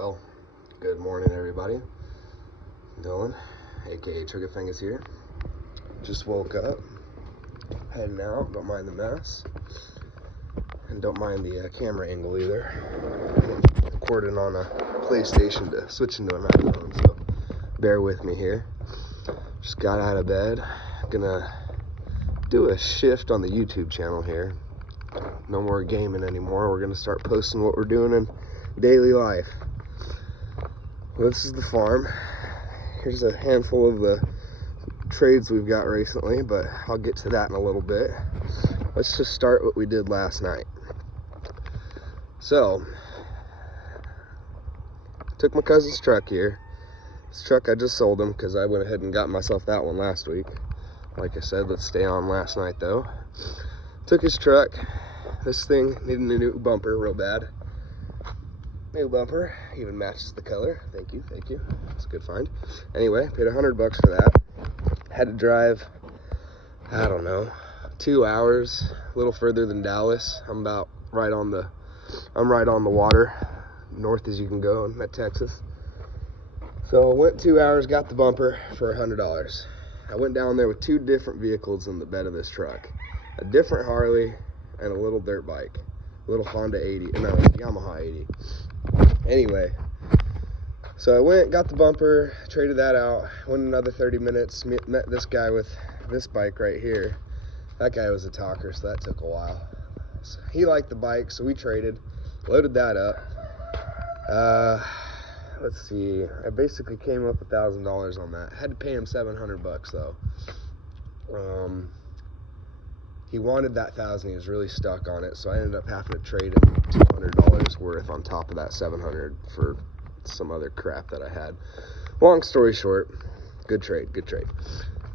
Well, good morning, everybody. Dylan, aka Triggerfingers here. Just woke up, heading out. Don't mind the mess, and don't mind the camera angle either. Recording on a PlayStation to switch into an iPhone, so bear with me here. Just got out of bed. Gonna do a shift on the YouTube channel here. No more gaming anymore. We're gonna start posting what we're doing in daily life. Well, this is the farm. Here's a handful of the trades we've got recently, but I'll get to that in a little bit. Let's just start what we did last night. So, took my cousin's truck here. This truck, I just sold him because I went ahead and got myself that one last week. Like I said, let's stay on last night though. Took his truck. This thing needed a new bumper real bad. New bumper, even matches the color. Thank you. It's a good find. Anyway, paid $100 for that. Had to drive, I don't know, 2 hours, a little further than Dallas. I'm right on the water, north as you can go in Texas. So I went 2 hours, got the bumper for $100. I went down there with two different vehicles in the bed of this truck. A different Harley and a little dirt bike. A little Yamaha 80. Anyway, so I went, got the bumper, traded that out, went another 30 minutes, met this guy with this bike right here. That guy was a talker, so that took a while. So he liked the bike, so we traded, loaded that up. Let's see, I basically came up $1,000 on that. Had to pay him $700 though. He wanted that $1,000. He was really stuck on it, so I ended up having to trade him $200 worth on top of that $700 for some other crap that I had. Long story short, good trade.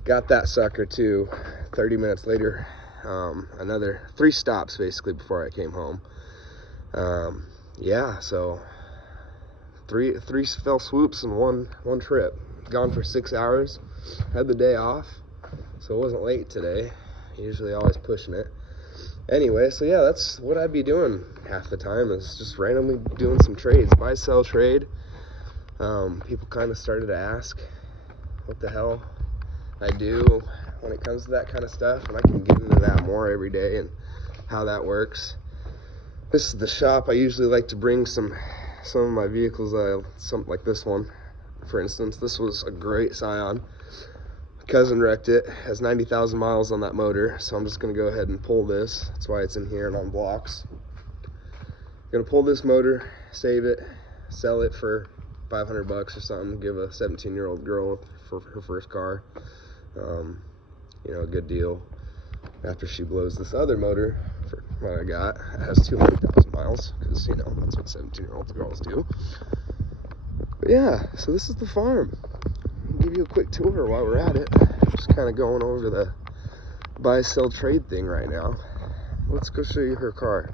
Got that sucker too. 30 minutes later, another 3 stops basically before I came home. Yeah, so three fell swoops in one trip. Gone for 6 hours. Had the day off, so it wasn't late today. Usually always pushing it. Anyway, so yeah, that's what I'd be doing half the time, is just randomly doing some trades, buy, sell, trade. People kind of started to ask what the hell I do when it comes to that kind of stuff, and I can get into that more every day and how that works. This is the shop. I usually like to bring some of my vehicles, something like this one, for instance. This was a great Scion. Cousin wrecked it, has 90,000 miles on that motor, so I'm just going to go ahead and pull this. That's why it's in here and on blocks. Going to pull this motor, save it, sell it for $500 or something, give a 17-year-old girl for her first car, a good deal. After she blows this other motor for what I got, it has 200,000 miles, because, that's what 17-year-old girls do. But yeah, so this is the farm. Give you a quick tour while we're at it. Just kind of going over the buy, sell, trade thing right now. Let's go show you her car.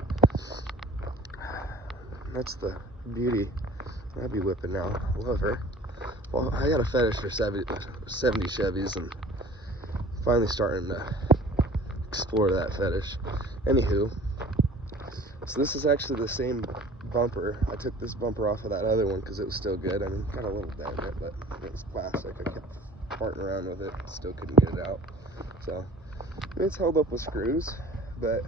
That's the beauty. I'll be whipping now. Love her. Well, I got a fetish for 70 Chevys, and finally starting to explore that fetish. Anywho, so this is actually the same bumper. I took this bumper off of that other one because it was still good. I mean, got a little dent in it, but it was plastic. I kept farting around with it, still couldn't get it out. So it's held up with screws, but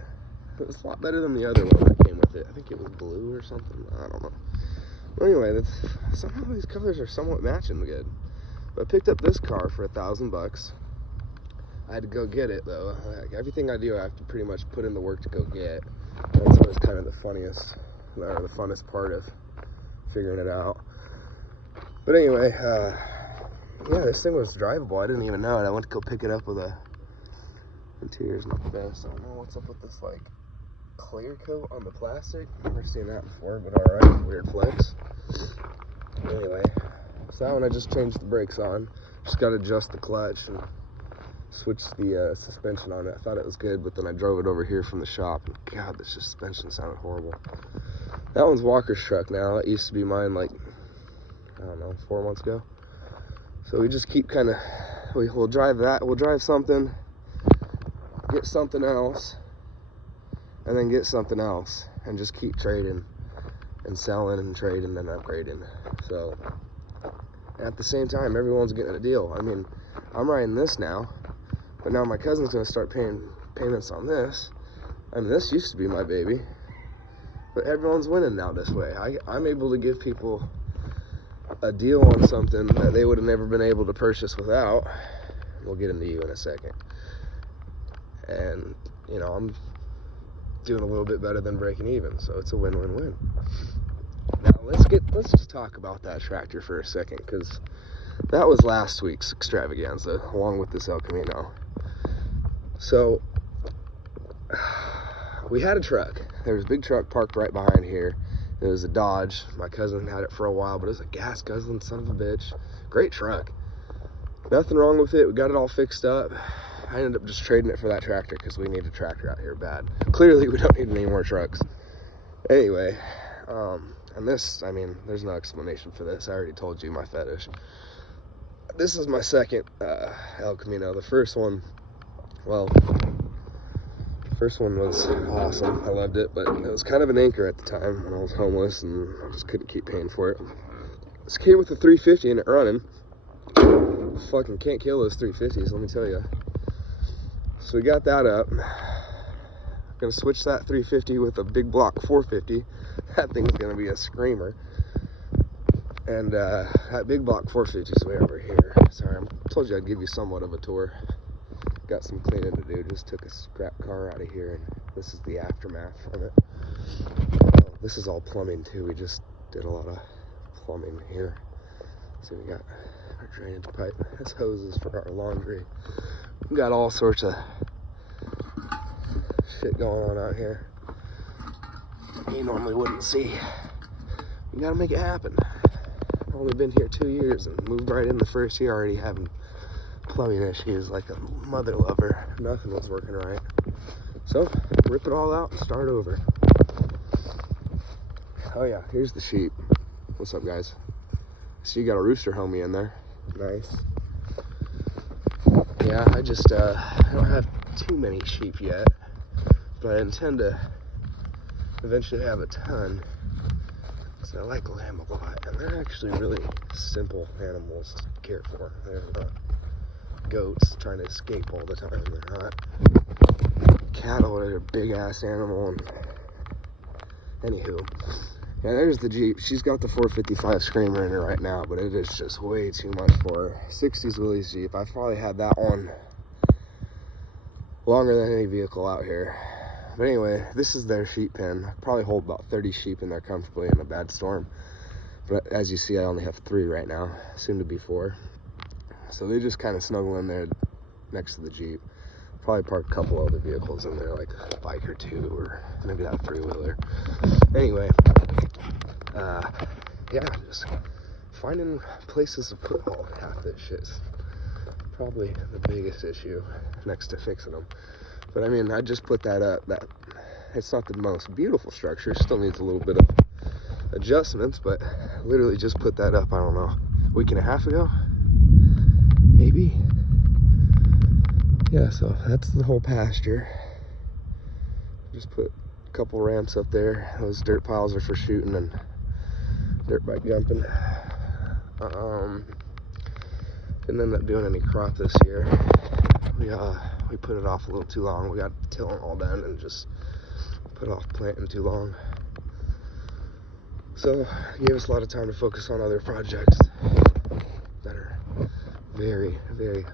it was a lot better than the other one that came with it. I think it was blue or something. I don't know. But anyway, somehow these colors are somewhat matching good. But I picked up this car for $1,000. I had to go get it though. Like, everything I do, I have to pretty much put in the work to go get. That's always kind of the funniest, or the funnest part of figuring it out. But anyway, yeah, this thing was drivable. I didn't even know it. I went to go pick it up with a interior's not the best. I don't know what's up with this like clear coat on the plastic. Never seen that before, but alright, weird flex. Anyway, so that one I just changed the brakes on. Just got to adjust the clutch and switch the suspension on it. I thought it was good, but then I drove it over here from the shop, and God, the suspension sounded horrible. That one's Walker's truck now. That used to be mine like, I don't know, 4 months ago. So we just keep kind of, we'll drive that, we'll drive something, get something else, and then get something else, and just keep trading. and selling and trading and upgrading. So at the same time, everyone's getting a deal. I mean, I'm riding this now, but now my cousin's gonna start paying payments on this. I mean, this used to be my baby, but everyone's winning now this way. I'm able to give people a deal on something that they would have never been able to purchase without. We'll get into you in a second. And, you know, I'm doing a little bit better than breaking even, so it's a win-win-win. Now, let's just talk about that tractor for a second, because that was last week's extravaganza, along with this El Camino. So, we had a truck. There was a big truck parked right behind here. It was a Dodge. My cousin had it for a while, but it was a gas guzzling son of a bitch. Great truck. Nothing wrong with it. We got it all fixed up. I ended up just trading it for that tractor because we need a tractor out here bad. Clearly, we don't need any more trucks. Anyway, and this, I mean, there's no explanation for this. I already told you my fetish. This is my second El Camino. The first one, well, first one was awesome. I loved it, but it was kind of an anchor at the time when I was homeless and I just couldn't keep paying for it. This came with a 350 in it running. Fucking can't kill those 350s, let me tell you. So we got that up. Gonna switch that 350 with a big block 450. That thing's gonna be a screamer. And that big block 450 is way over here. Sorry, I told you I'd give you somewhat of a tour. Got some cleaning to do. Just took a scrap car out of here, and this is the aftermath from it. This is all plumbing too. We just did a lot of plumbing here. So we got our drainage pipe. This hose is for our laundry. We got all sorts of shit going on out here you normally wouldn't see. You gotta make it happen. I've only been here 2 years and moved right in the first year already having plumbing issues like a mother lover. Nothing was working right. So, rip it all out and start over. Oh yeah, here's the sheep. What's up, guys? So you got a rooster homie in there. Nice. Yeah, I don't have too many sheep yet, but I intend to eventually have a ton. So I like lamb a lot, and they're actually really simple animals to care for. They're not goats trying to escape all the time. They're not cattle that are a big ass animal. And anywho, yeah, there's the Jeep. She's got the 455 Screamer in her right now, but it is just way too much for her. 60s Willys Jeep. I've probably had that one longer than any vehicle out here. But anyway, this is their sheep pen. I probably hold about 30 sheep in there comfortably in a bad storm. But as you see, I only have 3 right now, soon to be 4. So they just kind of snuggle in there next to the Jeep. Probably park a couple other vehicles in there, like a bike or 2, or maybe that 3-wheeler. Anyway, yeah, just finding places to put all half this shit's probably the biggest issue next to fixing them. But I mean, I just put that up. That it's not the most beautiful structure. Still needs a little bit of adjustments, but literally just put that up, I don't know, a week and a half ago, maybe. Yeah, so that's the whole pasture. Just put a couple ramps up there. Those dirt piles are for shooting and dirt bike jumping. Didn't end up doing any crop this year. We put it off a little too long. We got tilling all done and just put off planting too long. So it gave us a lot of time to focus on other projects that are very, very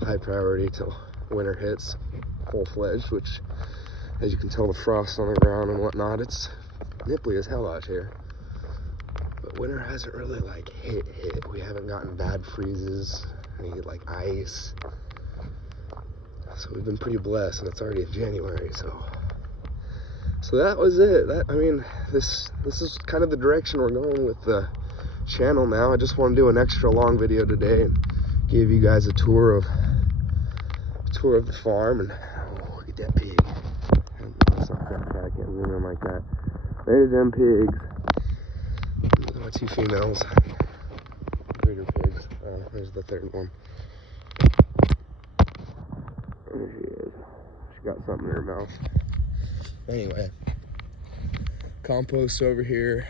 high priority till winter hits full-fledged, which, as you can tell, the frost on the ground and whatnot, it's nipply as hell out here. But winter hasn't really like hit. We haven't gotten bad freezes, any like ice. So we've been pretty blessed, and it's already in January, so that was it. I mean, this is kind of the direction we're going with the channel now. I just want to do an extra long video today and give you guys a tour of the farm. And oh, look at that pig. It's not that cat, I can't zoom in like that. There's them pigs. Those are my 2 females. Breeder pigs. There's the 3rd one. There she is. She got something in her mouth. Anyway, Compost over here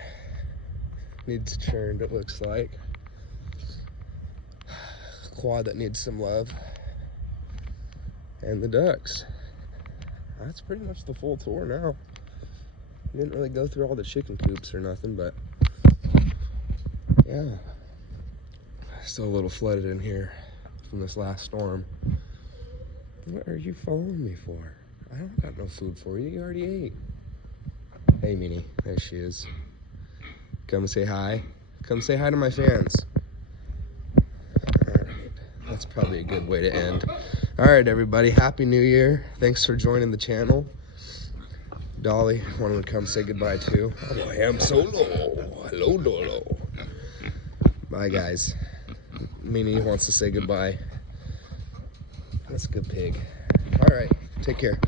needs churned, it looks like. Quad that needs some love. And the ducks. That's pretty much the full tour now. Didn't really go through all the chicken coops or nothing, but yeah. Still a little flooded in here from this last storm. What are you following me for? I don't got no food for you. You already ate. Hey, Minnie. There she is. Come say hi. Come say hi to my fans. All right. That's probably a good way to end. All right, everybody. Happy New Year. Thanks for joining the channel. Dolly wanted to come say goodbye too. Oh, I am solo. Hello, Dolo. Bye, guys. Minnie wants to say goodbye. That's a good pig. All right. Take care.